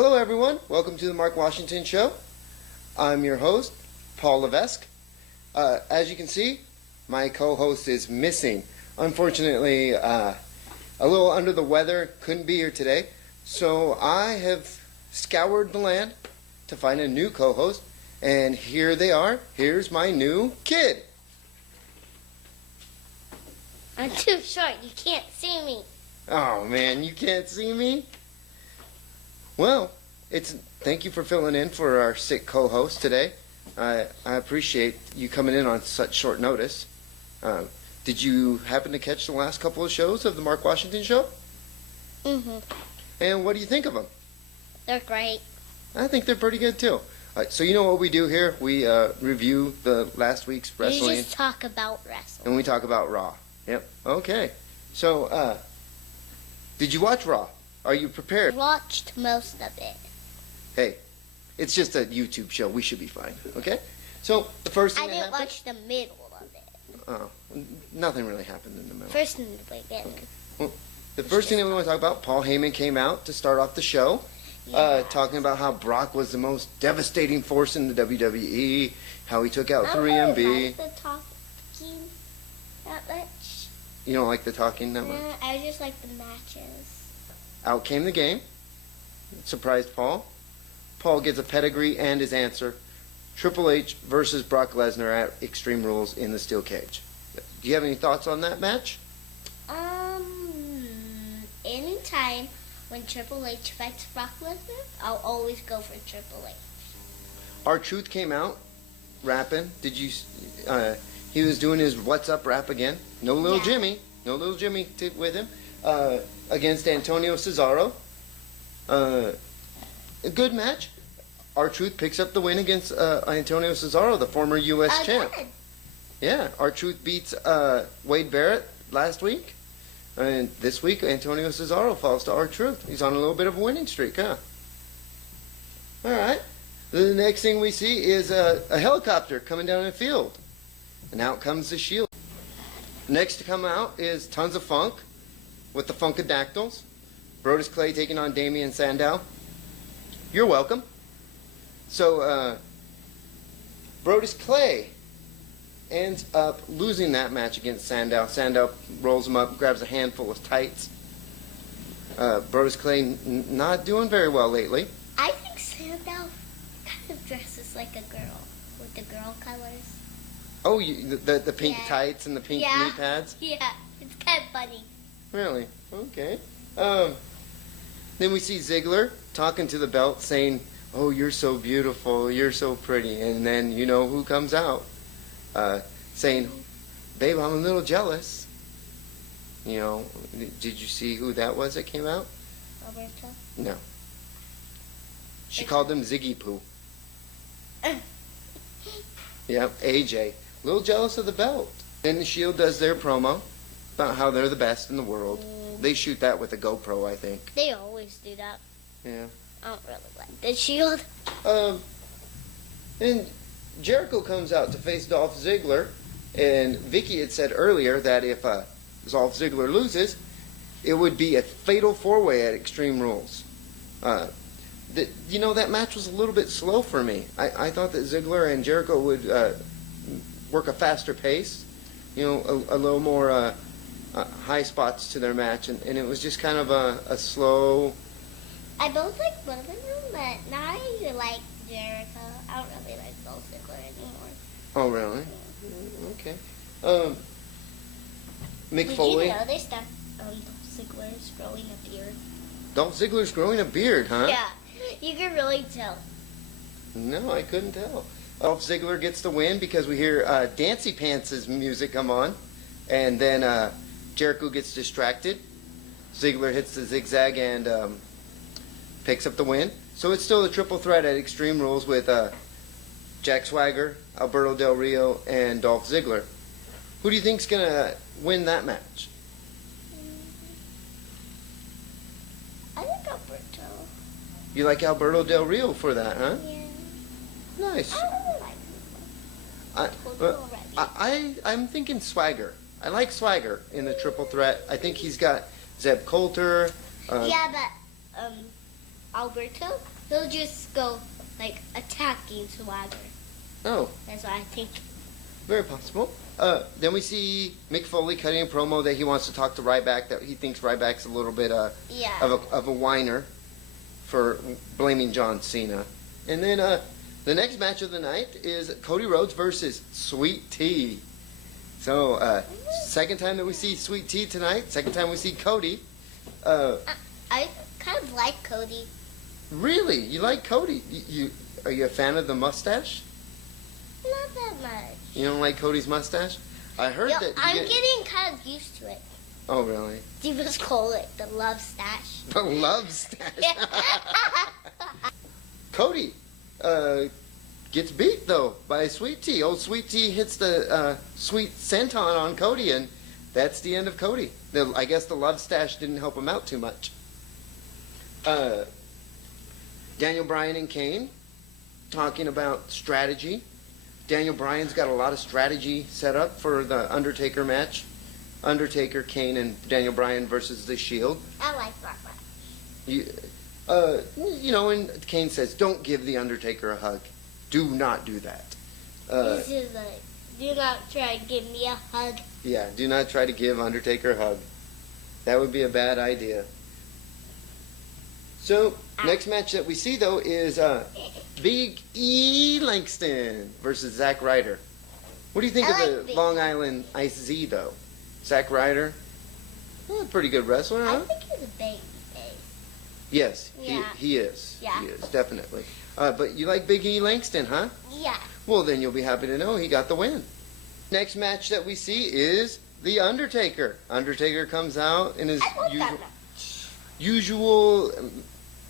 Hello everyone, welcome to the Mark Washington Show. I'm your host, Paul Levesque. As you can see, my co-host is missing. Unfortunately, a little under the weather, couldn't be here today. So I have scoured the land to find a new co-host, and here they are. Here's my new kid. I'm too short, you can't see me. Oh man, you can't see me? Well, thank you for filling in for our sick co-host today. I appreciate you coming in on such short notice. Did you happen to catch the last couple of shows of the Mark Washington Show? Mm-hmm. And what do you think of them? They're great. I think they're pretty good too. So you know what we do here? We review the last week's wrestling. You just talk about wrestling. And we talk about Raw. Yep. Okay. So, did you watch Raw? Are you prepared? Watched most of it. Hey, it's just a YouTube show. We should be fine. Okay? So, the first thing I didn't happened... watch the middle of it. Oh, nothing really happened in the middle. First in the beginning. Okay. Well, the first thing that we want to talk about, Paul Heyman came out to start off the show, talking about how Brock was the most devastating force in the WWE, how he took out 3MB. I don't like the talking that much. You don't like the talking that much? No, I just like the matches. Out came the game. Surprised Paul. Paul gets a pedigree and his answer. Triple H versus Brock Lesnar at Extreme Rules in the steel cage. Do you have any thoughts on that match? Anytime when Triple H fights Brock Lesnar, I'll always go for Triple H. R-Truth came out rapping. Did you? He was doing his "What's Up" rap again. No little Jimmy. No little Jimmy with him. Against Antonio Cesaro. A good match. R-Truth picks up the win against Antonio Cesaro, the former U.S. champ. Yeah, R-Truth beats Wade Barrett last week. And this week, Antonio Cesaro falls to R-Truth. He's on a little bit of a winning streak, huh? All right. The next thing we see is a helicopter coming down the field. And out comes the Shield. Next to come out is Tons of Funk with the Funkadactyls. Brodus Clay taking on Damian Sandow. You're welcome. So, Brodus Clay ends up losing that match against Sandow. Sandow rolls him up, grabs a handful of tights. Brodus Clay not doing very well lately. I think Sandow kind of dresses like a girl with the girl colors. Oh, the pink tights and the pink knee pads? Yeah, it's kind of funny. Really? Okay. Then we see Ziggler talking to the belt saying, "Oh, you're so beautiful, you're so pretty." And then you know who comes out saying, "Babe, I'm a little jealous." You know, did you see who that was that came out? Roberto? No. She called him Ziggy Poo. Yeah, AJ. A little jealous of the belt. Then the Shield does their promo about how they're the best in the world. They shoot that with a GoPro, I think. They always do that. Yeah. I don't really like the Shield. And Jericho comes out to face Dolph Ziggler, and Vicky had said earlier that if Dolph Ziggler loses, it would be a fatal four-way at Extreme Rules. That match was a little bit slow for me. I thought that Ziggler and Jericho would work a faster pace, a little more high spots to their match, and it was just kind of a slow... I both like both of them, but now I like Jericho. I don't really like Dolph Ziggler anymore. Oh, really? Okay. Mick Did Foley. you notice that Dolph Ziggler is growing a beard? Dolph Ziggler's growing a beard, huh? Yeah, you can really tell. No, I couldn't tell. Dolph Ziggler gets the win because we hear Dancy Pants' music come on, and then Jericho gets distracted. Ziggler hits the zigzag and picks up the win. So it's still a triple threat at Extreme Rules with Jack Swagger, Alberto Del Rio, and Dolph Ziggler. Who do you think's gonna win that match? I like Alberto. You like Alberto Del Rio for that, huh? Yeah. Nice. I don't really like him. I'm thinking Swagger. I like Swagger in the triple threat. I think he's got Zeb Coulter. Yeah, but Alberto, he'll just go like attacking Swagger. Oh, That's what I think. very possible. Then we see Mick Foley cutting a promo that he wants to talk to Ryback, that he thinks Ryback's a little bit Yeah. of a whiner for blaming John Cena. And then the next match of the night is Cody Rhodes versus Sweet Tea. So, second time that we see Sweet Tea tonight, second time we see Cody. I kind of like Cody. Really? You like Cody? Are you a fan of the mustache? Not that much. You don't like Cody's mustache? I heard Yo, that. I'm getting kind of used to it. Oh, really? Divas call it the love stash. The love stash. Cody gets beat though by Sweet Tea. Old Sweet Tea hits the sweet senton on Cody, and that's the end of Cody. I guess the love stash didn't help him out too much. Daniel Bryan and Kane talking about strategy. Daniel Bryan's got a lot of strategy set up for the Undertaker match. Undertaker, Kane, and Daniel Bryan versus The Shield. I like that one. You know, and Kane says, "Don't give the Undertaker a hug. Do not do that." This is like, do not try to give me a hug. Yeah, do not try to give Undertaker a hug. That would be a bad idea. So, next match that we see, though, is Big E Langston versus Zack Ryder. What do you think I of like the Big Long Island Ice Z, though? Zack Ryder? Well, pretty good wrestler, I huh? think he's a baby face. Yes, Yeah. he is. Yeah. He is, definitely. But you like Big E Langston, huh? Yeah. Well, then you'll be happy to know he got the win. Next match that we see is The Undertaker. Undertaker comes out in his I like that match. usual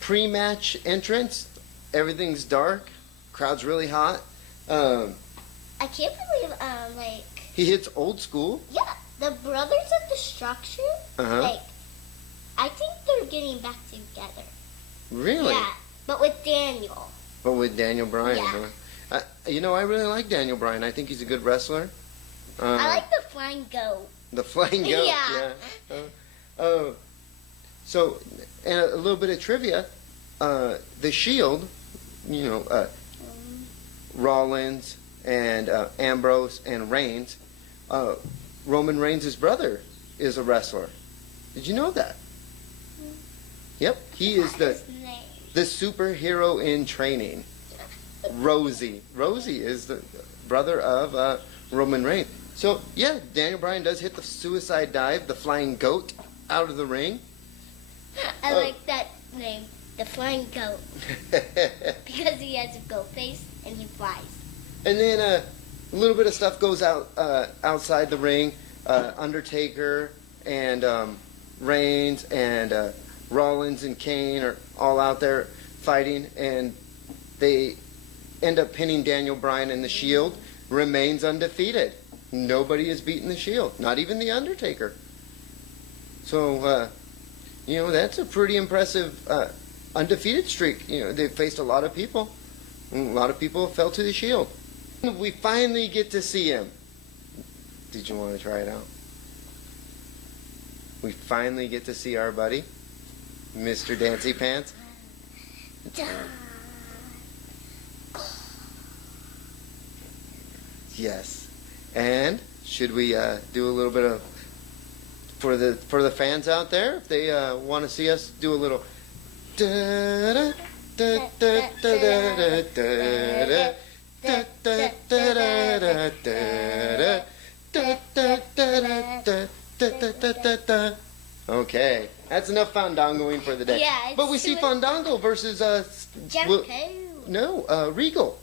pre-match entrance. Everything's dark. Crowd's really hot. I can't believe, He hits old school. yeah, the Brothers of Destruction, Uh-huh. I think they're getting back together. Really? Yeah, but with Daniel. But with Daniel Bryan. Yeah. Huh? You know, I really like Daniel Bryan. I think he's a good wrestler. I like the Flying Goat. The Flying Goat. Yeah. So, and a little bit of trivia. The Shield, you know, Rollins and Ambrose and Reigns. Roman Reigns' brother is a wrestler. Did you know that? Yep, he is His name. the superhero in training. Rosie. Rosie is the brother of Roman Reigns. So, yeah, Daniel Bryan does hit the suicide dive, the Flying Goat, out of the ring. I like that name, the Flying Goat, because he has a goat face and he flies. And then a little bit of stuff goes out outside the ring. Undertaker and Reigns and Rollins and Kane are all out there fighting, and they end up pinning Daniel Bryan, and the Shield remains undefeated. Nobody has beaten the Shield, not even the Undertaker. So, you know, that's a pretty impressive undefeated streak. You know, they've faced a lot of people. And a lot of people fell to the Shield. We finally get to see him. Did you want to try it out? We finally get to see our buddy, Mr. Dancy Pants. Yes. And should we do a little bit of for the fans out there, if they want to see us do a little da da da da da da da da da. Okay, that's enough fandangoing for the day. Yeah, it's but we see too- Fandango versus Jericho. Regal.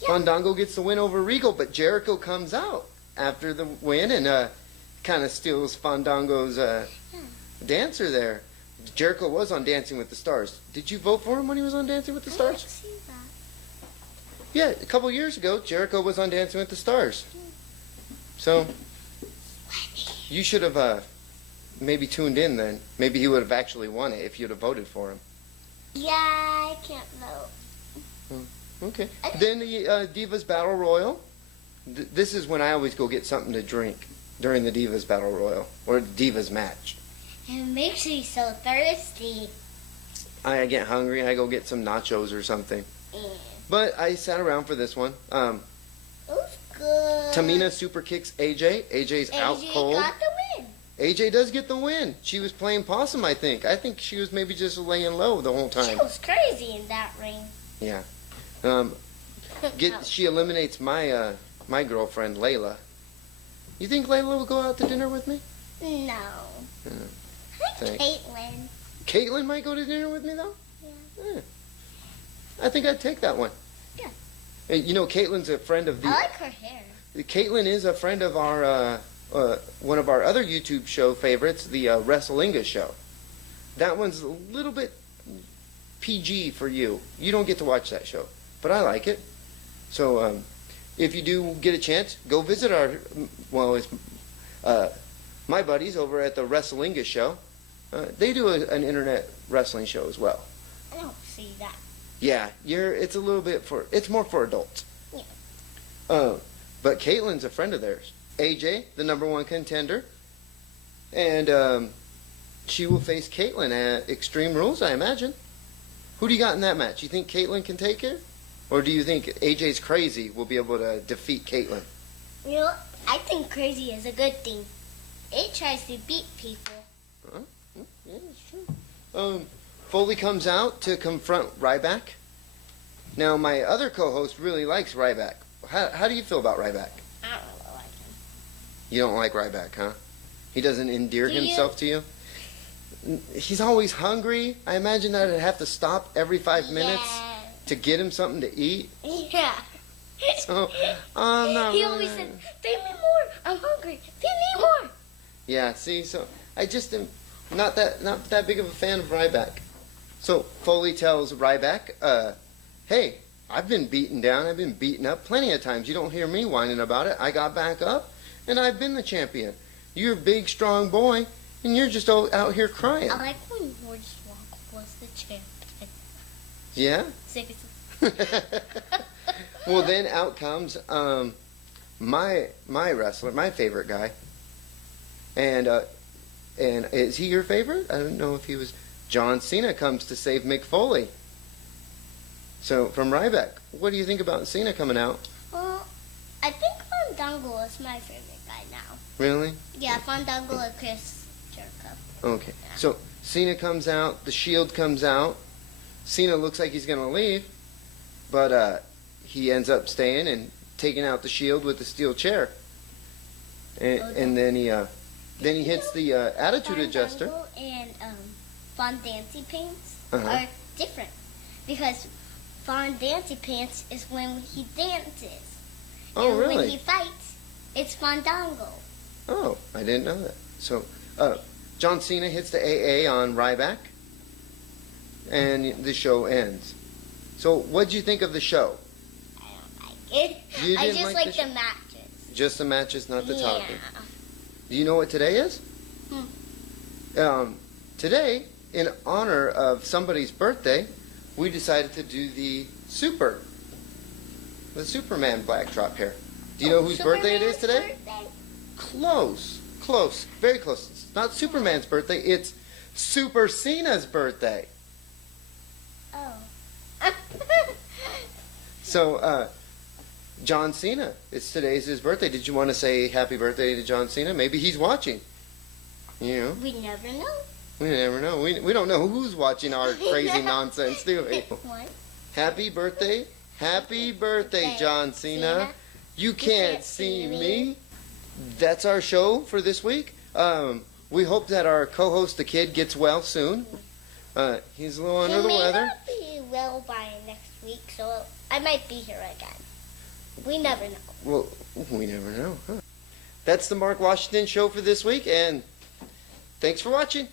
Yeah. Fandango gets the win over Regal, but Jericho comes out after the win and kind of steals Fandango's dancer there. Jericho was on Dancing with the Stars. Did you vote for him when he was on Dancing with the I didn't Stars? see that. Yeah, a couple years ago, Jericho was on Dancing with the Stars. So, you should have maybe tuned in then. Maybe he would have actually won it if you'd have voted for him. Yeah, I can't vote. Okay. Then the Divas Battle Royal. This is when I always go get something to drink during the Divas Battle Royal or Divas match. It makes me so thirsty. I get hungry, I go get some nachos or something. But I sat around for this one. It was good. Tamina super kicks AJ. AJ's out AJ cold. got the win. AJ does get the win. She was playing possum, I think. I think she was maybe just laying low the whole She time. was crazy in that ring. Yeah. She eliminates my my girlfriend Layla. You think Layla will go out to dinner with me? No. Hi, Thanks. Caitlin. Caitlin might go to dinner with me though. Yeah. I think I'd take that one. Yeah. Hey, you know, Caitlin's a friend of the. I like her hair. Caitlin is a friend of our one of our other YouTube show favorites, the Wrestlinga show. That one's a little bit PG for you. You don't get to watch that show, but I like it. So if you do get a chance, go visit our it's my buddies over at the Wrestlinga show. They do an internet wrestling show as well. I don't see that. Yeah, it's a little bit it's more for adults. Yeah. But Caitlin's a friend of theirs. AJ, the #1 contender, and she will face Caitlin at Extreme Rules, I imagine. Who do you got in that match? You think Caitlin can take her, or do you think AJ's crazy will be able to defeat Caitlin? You know, I think crazy is a good thing. It tries to beat people. Yeah, that's true. Foley comes out to confront Ryback. Now, my other co-host really likes Ryback. How do you feel about Ryback? I don't really like him. You don't like Ryback, huh? He doesn't endear Do you? himself to you? He's always hungry. I imagine that I'd have to stop every 5 minutes to get him something to eat. Yeah. So, I'm not He really- always said, "Feed me more. I'm hungry. Feed me more." Yeah, see, so I just am not that big of a fan of Ryback. So Foley tells Ryback, hey, I've been beaten down, I've been beaten up plenty of times. You don't hear me whining about it. I got back up, and I've been the champion. You're a big, strong boy, and you're just out here crying. I like when Hornswoggle was the champion. Yeah? Seriously. Well, then out comes my wrestler, my favorite guy. And is he your favorite? I don't know if he was. John Cena comes to save Mick Foley. So, from Ryback, what do you think about Cena coming out? Well, I think Fandango is my favorite guy now. Really? Yeah, Fandango and Chris Jericho. Okay. So, Cena comes out, the Shield comes out. Cena looks like he's going to leave, but he ends up staying and taking out the Shield with the steel chair. And then he hits the attitude adjuster. Fandango and Fondancy Pants Uh-huh. are different because Fondancy Pants is when he dances. Oh, and when really? he fights, it's Fandango. Oh, I didn't know that. So, John Cena hits the AA on Ryback, and the show ends. So, what'd you think of the show? I don't like it. You I didn't just like like the the matches. Just the matches, not the Yeah. talking. Do you know what today is? Today, in honor of somebody's birthday, we decided to do the Superman backdrop here. Do you know whose birthday it is today? Birthday? Close, very close. It's not Superman's birthday, it's Super Cena's birthday. Oh. So, John Cena, today's his birthday. Did you want to say happy birthday to John Cena? Maybe he's watching. You know, We never know. we never know. We don't know who's watching our crazy nonsense, do we? What? Happy birthday, John Cena. You can't see me. That's our show for this week. We hope that our co-host, the kid, gets well soon. He's a little under the He may weather. not be well by next week, so I might be here again. We never know. Well, we never know. Huh? That's the Mark Washington Show for this week, and thanks for watching.